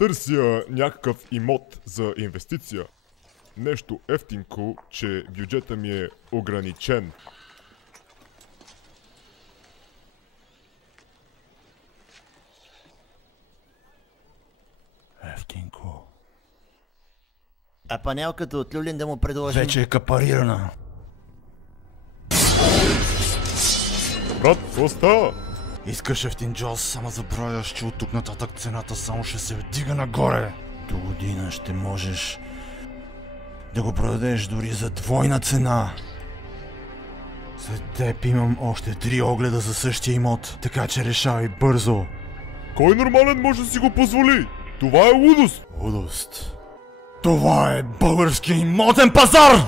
Търся някакъв имот за инвестиция. Нещо ефтинко, че бюджета ми е ограничен. Ефтинко. А панелката от Люлин да му предложим... Вече е капарирана. Брат, какво става? Искаш ефтин джоз, ама забравяш, че от тук нататък цената само ще се вдига нагоре. До година ще можеш да го продадеш дори за двойна цена. След теб имам още 3 огледа за същия имот, така че решавай бързо. Кой нормален може да си го позволи? Това е лудост! Лудост. Това е българския имотен пазар!